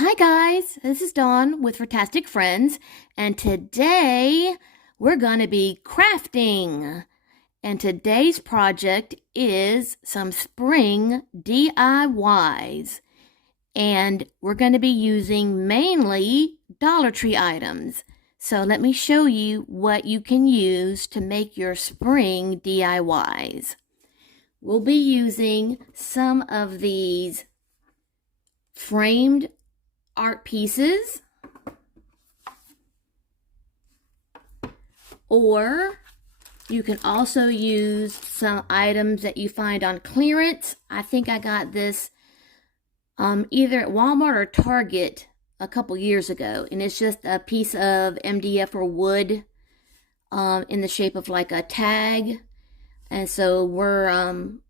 Hi guys, this is Dawn with Furtastic Friends, and today we're going to be crafting. And today's project is some spring DIYs. And we're going to be using mainly Dollar Tree items. So let me show you what you can use to make your spring DIYs. We'll be using some of these framed art pieces, or you can also use some items that you find on clearance. I think I got this either at Walmart or Target a couple years ago, and it's just a piece of MDF or wood in the shape of like a tag. And so we're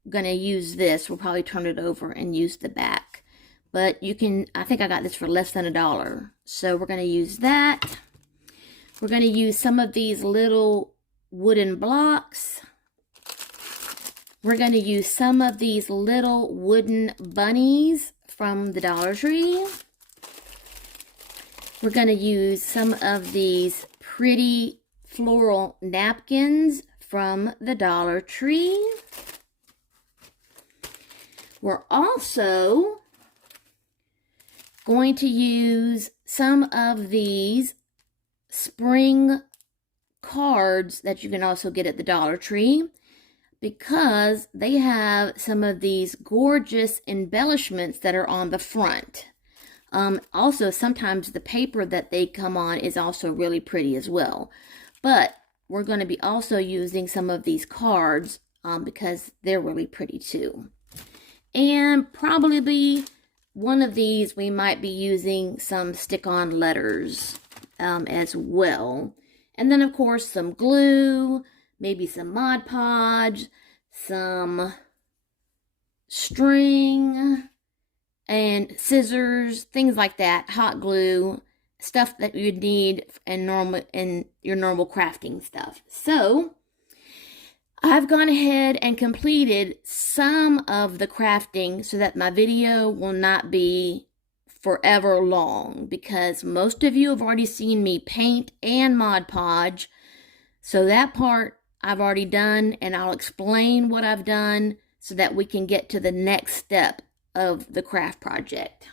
gonna use this. We'll probably turn it over and use the back. But you can, I think I got this for less than $1. So we're going to use that. We're going to use some of these little wooden blocks. We're going to use some of these little wooden bunnies from the Dollar Tree. We're going to use some of these pretty floral napkins from the Dollar Tree. We're also going to use some of these spring cards that you can also get at the Dollar Tree, because they have some of these gorgeous embellishments that are on the front. Also, sometimes the paper that they come on is also really pretty as well. But we're going to be also using some of these cards because they're really pretty too. And probably one of these, we might be using some stick-on letters as well. And then, of course, some glue, maybe some Mod Podge, some string, and scissors, things like that, hot glue, stuff that you'd need in your normal crafting stuff. So I've gone ahead and completed some of the crafting so that my video will not be forever long, because most of you have already seen me paint and Mod Podge. So that part I've already done, and I'll explain what I've done so that we can get to the next step of the craft project.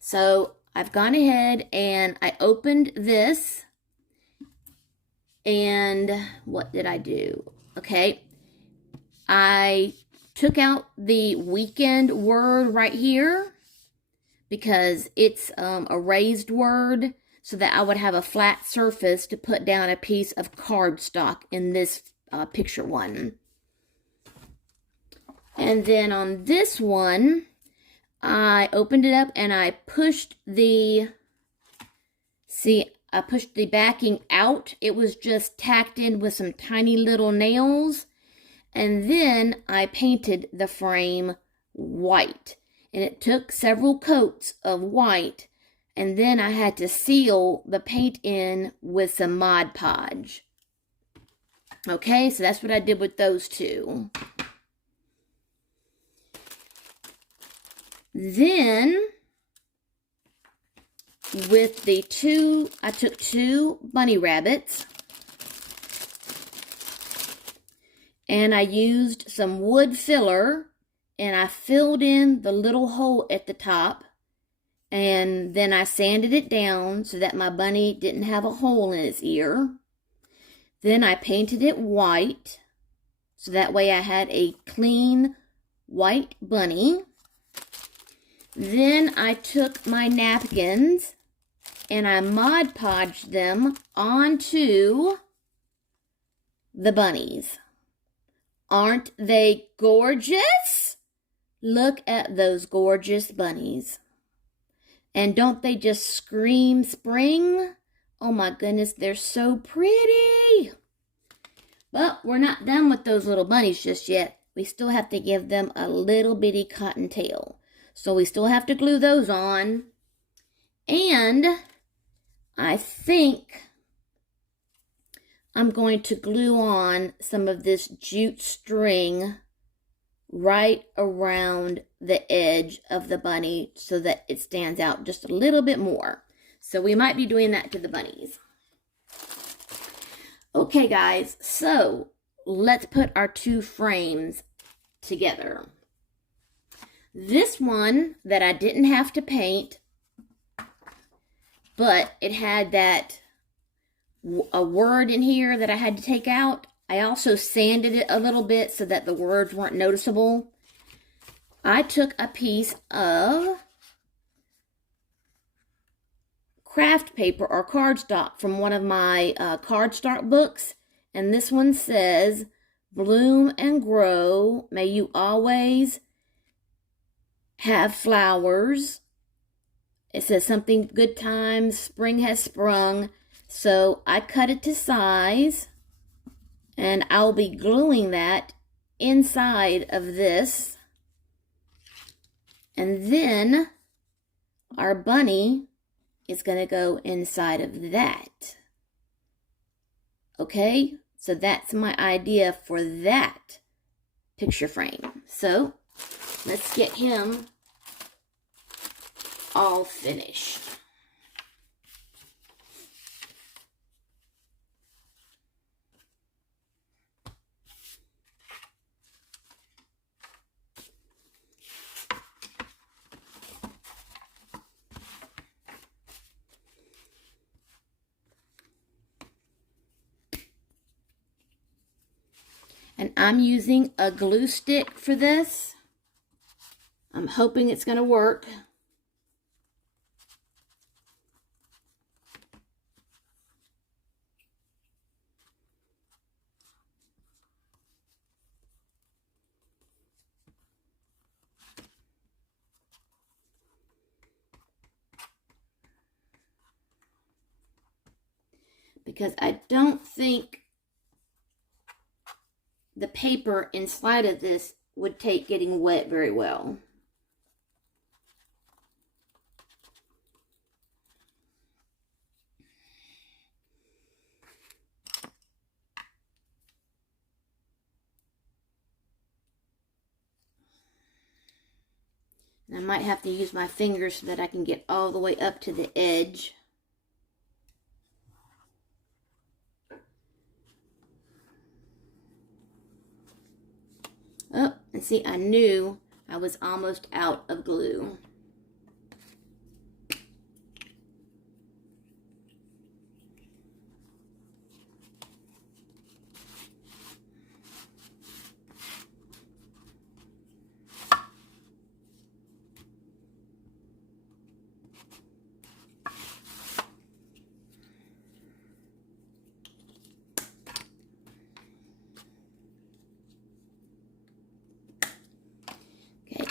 So I've gone ahead and I opened this. And what did I do? Okay, I took out the weekend word right here because it's a raised word, so that I would have a flat surface to put down a piece of cardstock in this picture one. And then on this one, I opened it up and I pushed the, I pushed the backing out. It was just tacked in with some tiny little nails. And then I painted the frame white. And it took several coats of white. And then I had to seal the paint in with some Mod Podge. Okay, so that's what I did with those two. Then with the two, I took two bunny rabbits and I used some wood filler and I filled in the little hole at the top, and then I sanded it down so that my bunny didn't have a hole in its ear. Then I painted it white so that way I had a clean white bunny. Then I took my napkins and I Mod Podged them onto the bunnies. Aren't they gorgeous? Look at those gorgeous bunnies. And don't they just scream spring? Oh my goodness, they're so pretty. But we're not done with those little bunnies just yet. We still have to give them a little bitty cotton tail. So we still have to glue those on. And I think I'm going to glue on some of this jute string right around the edge of the bunny so that it stands out just a little bit more. So we might be doing that to the bunnies. Okay, guys, so let's put our two frames together. This one that I didn't have to paint, but it had that a word in here that I had to take out. I also sanded it a little bit so that the words weren't noticeable. I took a piece of craft paper or cardstock from one of my cardstock books, and this one says, "Bloom and grow, may you always have flowers." It says something, "Good times, spring has sprung." So I cut it to size, and I'll be gluing that inside of this. And then our bunny is going to go inside of that. Okay, so that's my idea for that picture frame. So let's get him all finished. And I'm using a glue stick for this. I'm hoping it's going to work. Because I don't think the paper inside of this would take getting wet very well. And I might have to use my fingers so that I can get all the way up to the edge. Oh, and see, I knew I was almost out of glue.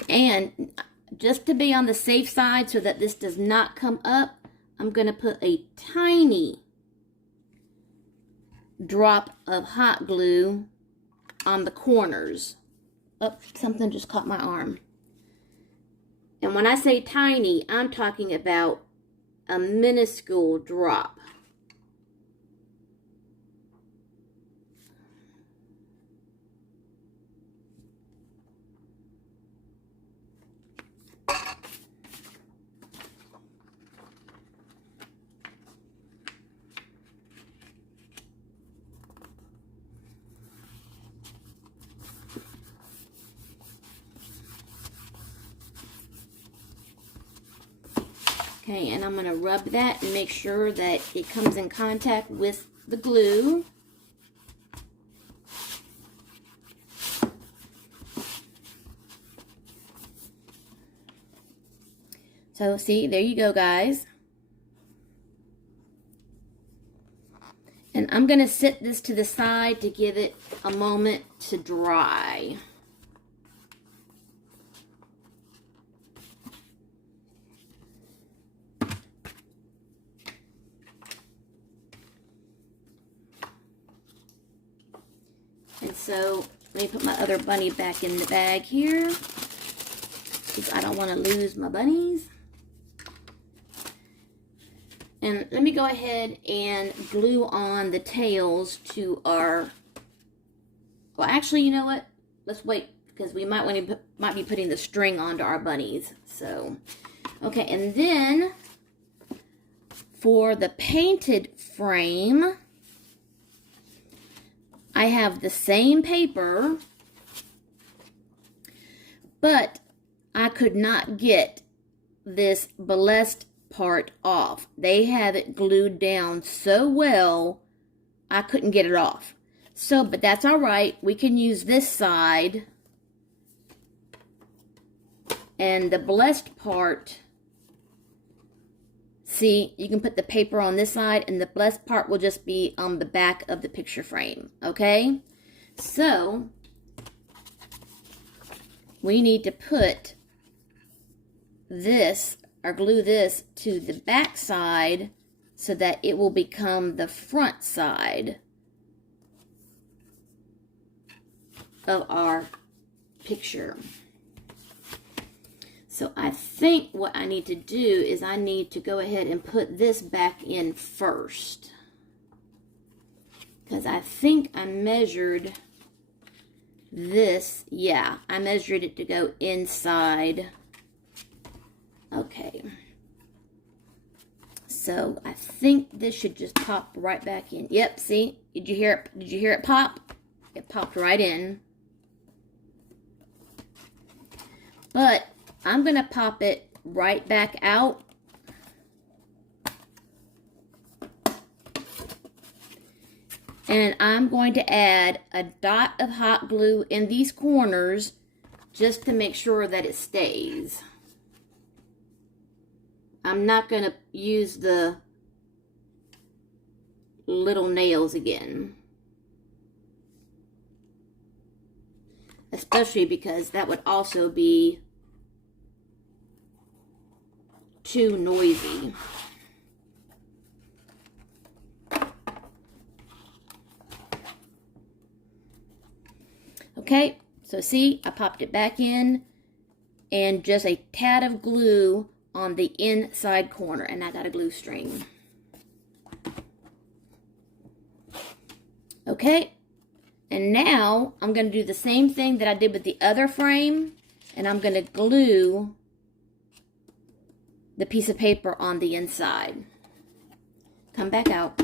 And just to be on the safe side so that this does not come up, I'm going to put a tiny drop of hot glue on the corners. Oh, something just caught my arm. And when I say tiny, I'm talking about a minuscule drop. Okay, and I'm going to rub that and make sure that it comes in contact with the glue. So see, there you go, guys. And I'm going to set this to the side to give it a moment to dry. And so let me put my other bunny back in the bag here, because I don't want to lose my bunnies. And let me go ahead and glue on the tails to our, well, actually, you know what? Let's wait because we might be putting the string onto our bunnies. So, okay, and then for the painted frame, I have the same paper, but I could not get this blessed part off. They have it glued down so well, I couldn't get it off. So, but that's all right. We can use this side. And the blessed part, see, you can put the paper on this side, and the blessed part will just be on the back of the picture frame, okay? So, we need to put this, or glue this to the back side so that it will become the front side of our picture. So I think what I need to do is I need to go ahead and put this back in first, because I think I measured this. Yeah, I measured it to go inside. Okay. So I think this should just pop right back in. Yep, see? Did you hear it? Did you hear it pop? It popped right in. But I'm going to pop it right back out. And I'm going to add a dot of hot glue in these corners just to make sure that it stays. I'm not going to use the little nails again. Especially because that would also be too noisy. Okay, so see, I popped it back in, and just a tad of glue on the inside corner, and I got a glue string. Okay, and now I'm going to do the same thing that I did with the other frame, and I'm going to glue the piece of paper on the inside. Come back out.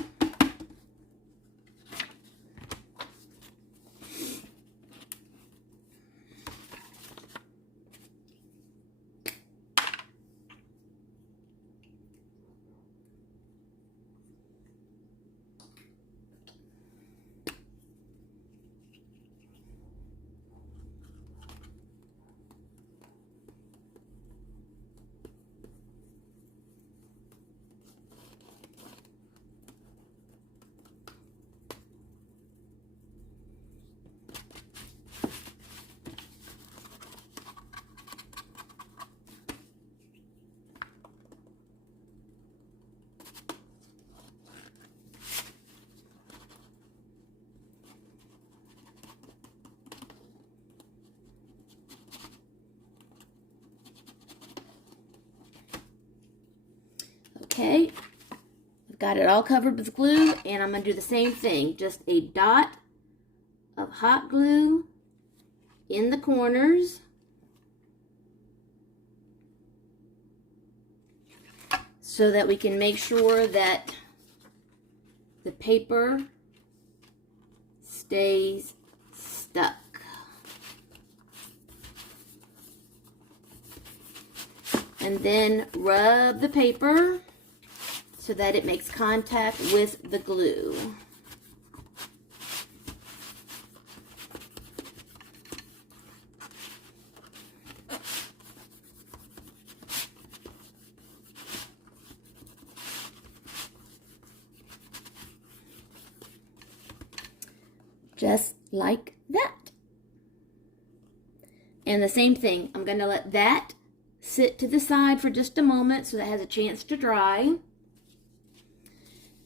Okay, I've got it all covered with glue, and I'm going to do the same thing. Just a dot of hot glue in the corners. So that we can make sure that the paper stays stuck. And then rub the paper so that it makes contact with the glue. Just like that. And the same thing, I'm going to let that sit to the side for just a moment so that it has a chance to dry.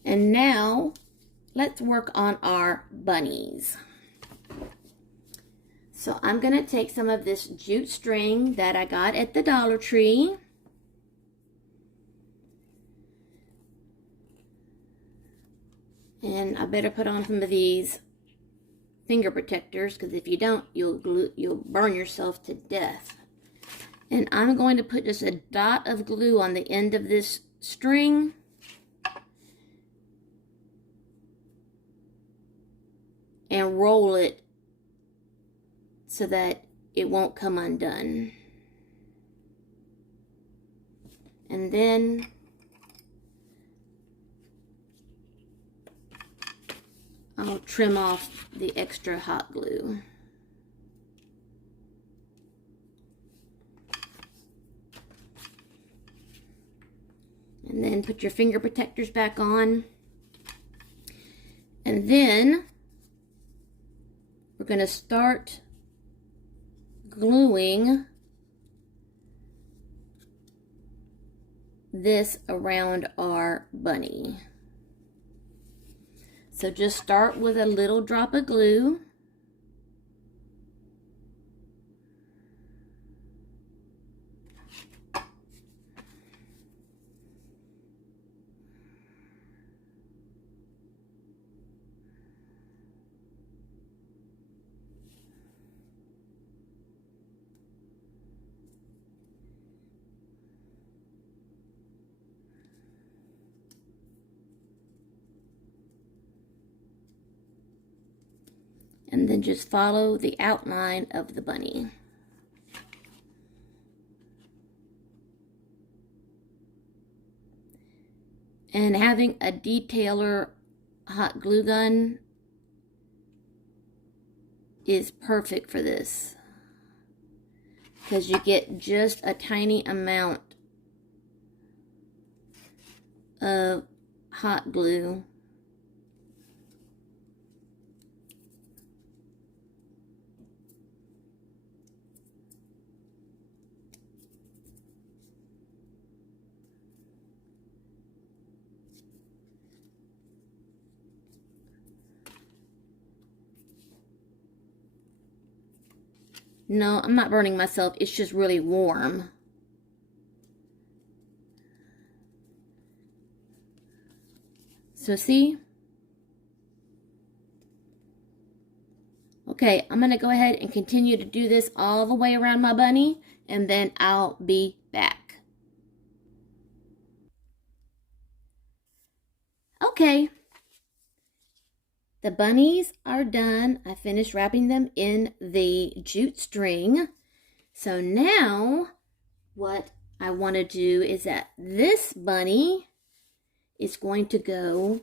And now, let's work on our bunnies. So I'm going to take some of this jute string that I got at the Dollar Tree. And I better put on some of these finger protectors, because if you don't, you'll burn yourself to death. And I'm going to put just a dot of glue on the end of this string. And roll it so that it won't come undone. And then I'll trim off the extra hot glue. And then put your finger protectors back on. And then we're going to start gluing this around our bunny. So just start with a little drop of glue. And then just follow the outline of the bunny. And having a detailer hot glue gun is perfect for this, because you get just a tiny amount of hot glue. No, I'm not burning myself. It's just really warm. So see? Okay, I'm going to go ahead and continue to do this all the way around my bunny, and then I'll be back. Okay. The bunnies are done. I finished wrapping them in the jute string. So now what I want to do is that this bunny is going to go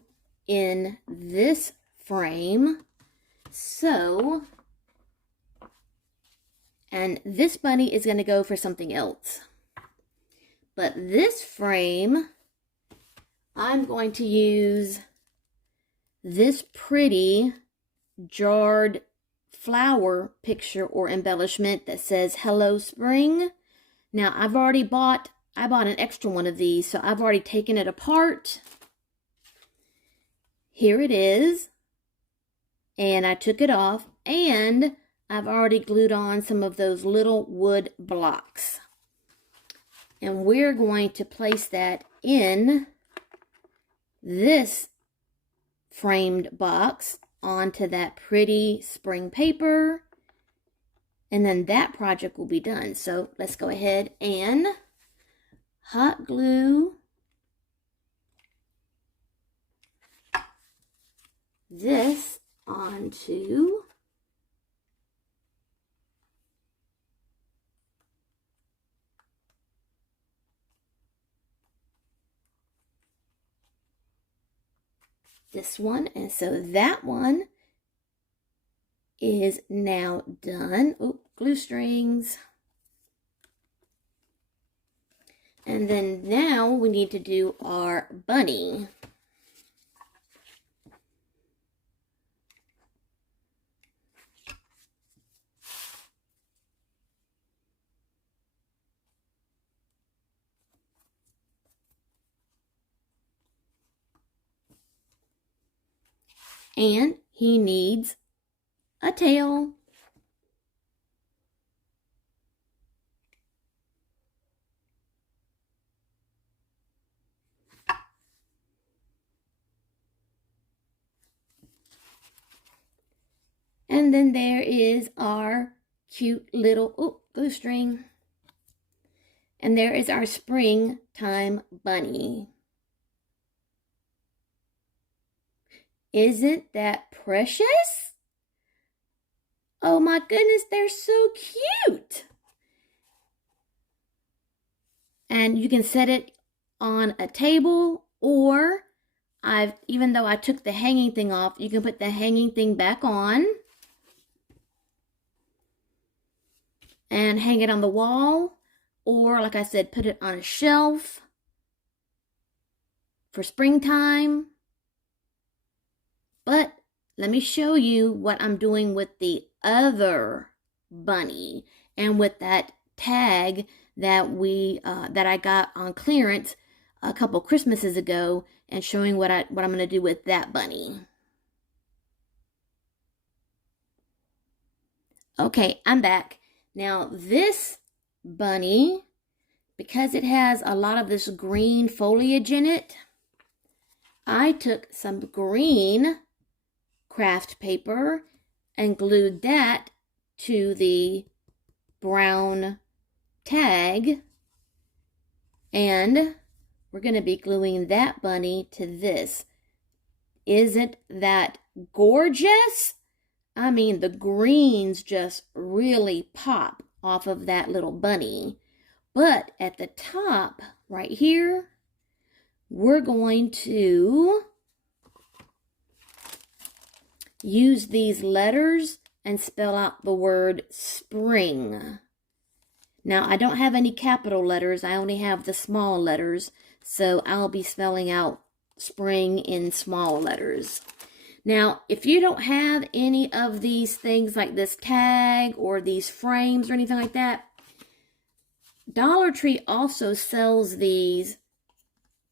in this frame. So, and this bunny is going to go for something else. But this frame, I'm going to use this pretty jarred flower picture or embellishment that says Hello Spring. Now I bought an extra one of these, so I've already taken it apart. Here it is. And I took it off, and I've already glued on some of those little wood blocks. And we're going to place that in this framed box onto that pretty spring paper, and then that project will be done. So let's go ahead and hot glue this onto this one, and so that one is now done. Oh, glue strings. And then now we need to do our bunny. And he needs a tail. And then there is our cute little, glue string. And there is our springtime bunny. Isn't that precious? Oh my goodness, they're so cute. And you can set it on a table, or even though I took the hanging thing off, you can put the hanging thing back on and hang it on the wall, or like I said, put it on a shelf for springtime. But let me show you what I'm doing with the other bunny and with that tag that I got on clearance a couple Christmases ago, and showing what I'm going to do with that bunny. Okay, I'm back. Now this bunny, because it has a lot of this green foliage in it, I took some green craft paper and glued that to the brown tag, and we're going to be gluing that bunny to this. Isn't that gorgeous? I mean, the greens just really pop off of that little bunny. But at the top right here, we're going to use these letters and spell out the word spring. Now, I don't have any capital letters. I only have the small letters. So I'll be spelling out spring in small letters. Now, if you don't have any of these things like this tag or these frames or anything like that, Dollar Tree also sells these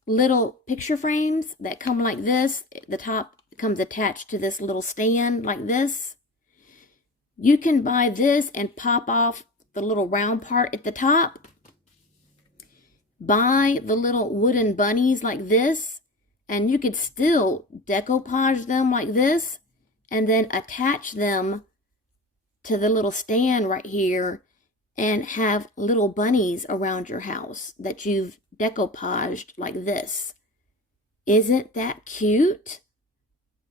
little picture frames that come like this. The top comes attached to this little stand like this. You can buy this and pop off the little round part at the top. Buy the little wooden bunnies like this, and you could still decoupage them like this and then attach them to the little stand right here and have little bunnies around your house that you've decoupaged like this. Isn't that cute?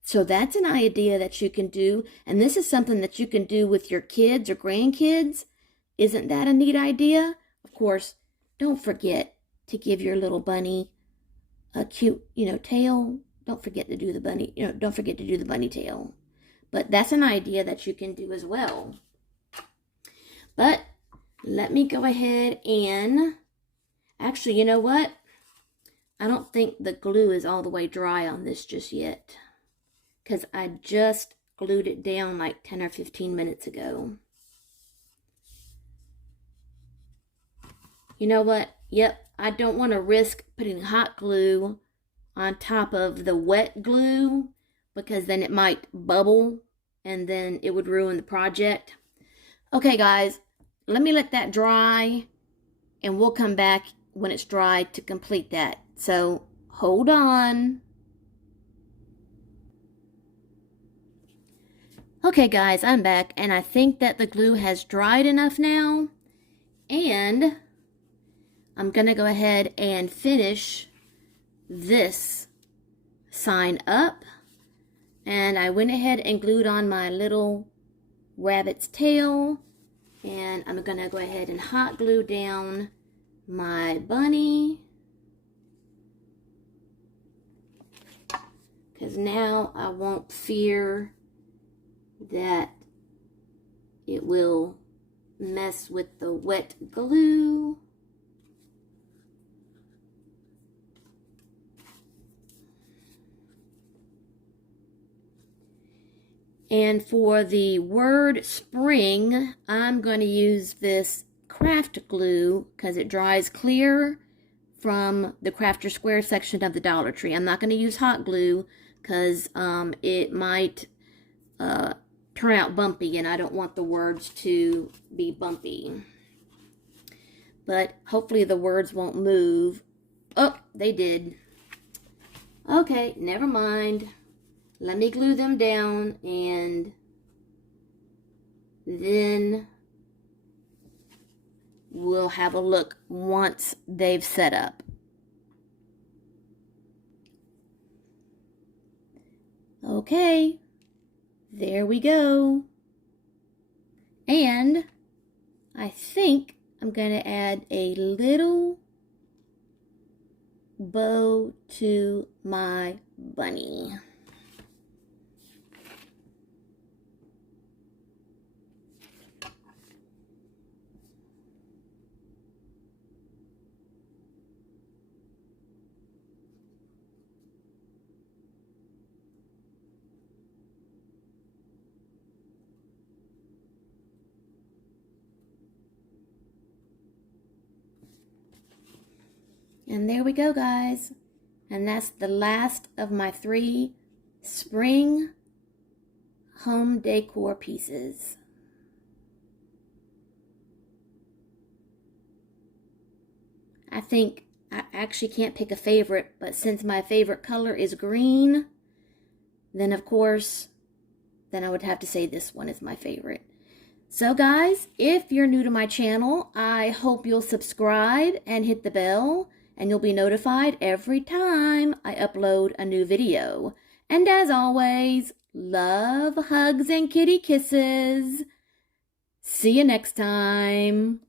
So that's an idea that you can do, and this is something that you can do with your kids or grandkids. Isn't that a neat idea? Of course, don't forget to give your little bunny a cute, tail. Don't forget to do the bunny, don't forget to do the bunny tail. But that's an idea that you can do as well. But let me go ahead and, actually, you know what? I don't think the glue is all the way dry on this just yet, because I just glued it down like 10 or 15 minutes ago. You know what? Yep, I don't want to risk putting hot glue on top of the wet glue, because then it might bubble and then it would ruin the project. Okay, guys, let me let that dry and we'll come back when it's dry to complete that. So hold on. Okay, guys, I'm back, and I think that the glue has dried enough now, and I'm going to go ahead and finish this sign up. And I went ahead and glued on my little rabbit's tail, and I'm going to go ahead and hot glue down my bunny, because now I won't fear that it will mess with the wet glue. And for the word spring, I'm going to use this craft glue because it dries clear from the Craft Your Square section of the Dollar Tree. I'm not going to use hot glue because it might turn out bumpy, and I don't want the words to be bumpy. But hopefully the words won't move. Oh, they did. Okay, never mind. Let me glue them down, and then we'll have a look once they've set up. Okay, there we go. And I think I'm going to add a little bow to my bunny. And there we go, guys. And that's the last of my 3 spring home decor pieces. I think I actually can't pick a favorite, but since my favorite color is green, then of course, then I would have to say this one is my favorite. So guys, if you're new to my channel, I hope you'll subscribe and hit the bell, and you'll be notified every time I upload a new video. And as always, love, hugs, and kitty kisses. See you next time.